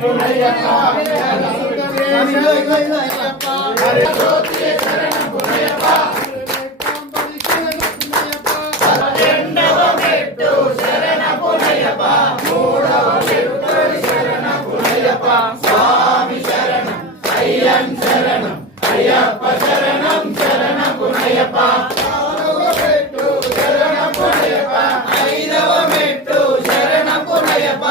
పునయ్యప్ప హరి జ్యోతి శరణం పునయ్యప్ప రెండవ మెట్టు శరణ పునయ్యప్ప మూడవ మెట్టు శరణ పునయ్యప్ప స్వామి శరణం అయ్యన్ శరణం అయ్యప్ప శరణం శరణ పునయ్యప్ప నాలుగవ మెట్టు శరణ పునయ్యప్ప ఐదవ మెట్టు శరణ పునయ్యప్ప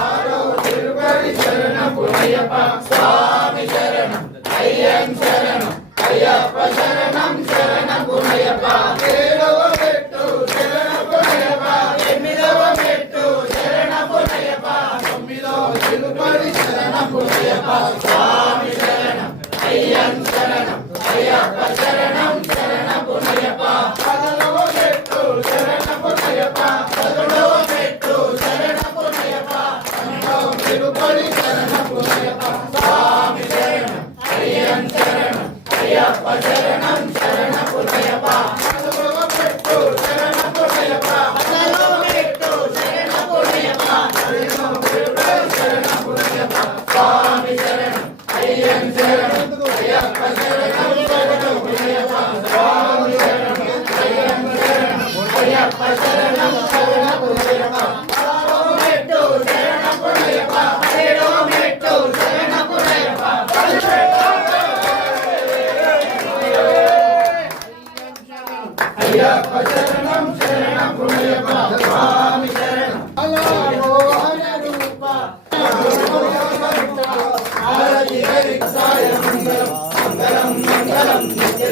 ఆరవ తిరుపతి శరణ పునయ్యప్ప స్వామి శరణం అయ్యన్ శరణం అయ్యప్ప శరణం శరణ పునయ్యప్ప ఏడవ మెట్టు శరణ పునయ్యప్ప ఎనిమిదవ మెట్టు శరణ పునయ్యప్ప తొమ్మిదవ తిరుపతి శరణ పునయ్యప్ప స్వామి శరణం అయ్యన్ శరణం అయ్యప్ప శరణం శరణ పునయ్యప్ప పదవ మెట్టు శరణ పునయ్యప్ప పదవ మెట్టు శరణ పునయ్యప్ప పన్నెండవ తిరుపతి శరణ పునయ్యప్ప స్వామి శరణం అయ్యన్ శరణం అయ్యప్ప శరణం శరణ పునయ్యప్ప పదవ మెట్టు శరణ పునయ్యప్ప పదవ మెట్టు శరణ పునయ్యప్ప పన్నెండవ తిరుపతి శరణ పునయ్యప్ప స్వామి శరణం అయ్యన్ శరణం అయ్యప్ప శరణం శరణ పునయ్యప్ప స్వామి శరణం అయ్యన్ శరణం అయ్యప్ప శరణం శరణ పునయ్యప్ప పదవ మెట్టు శరణ పునయ్యప్ప పదిహేడవ మెట్టు శరణ పునయ్యప్ప అయ్యప్ప శరణం శరణ పునయ్యప్ప స్వామి శరణం మంగళం మంగళం మంగళం నిత్య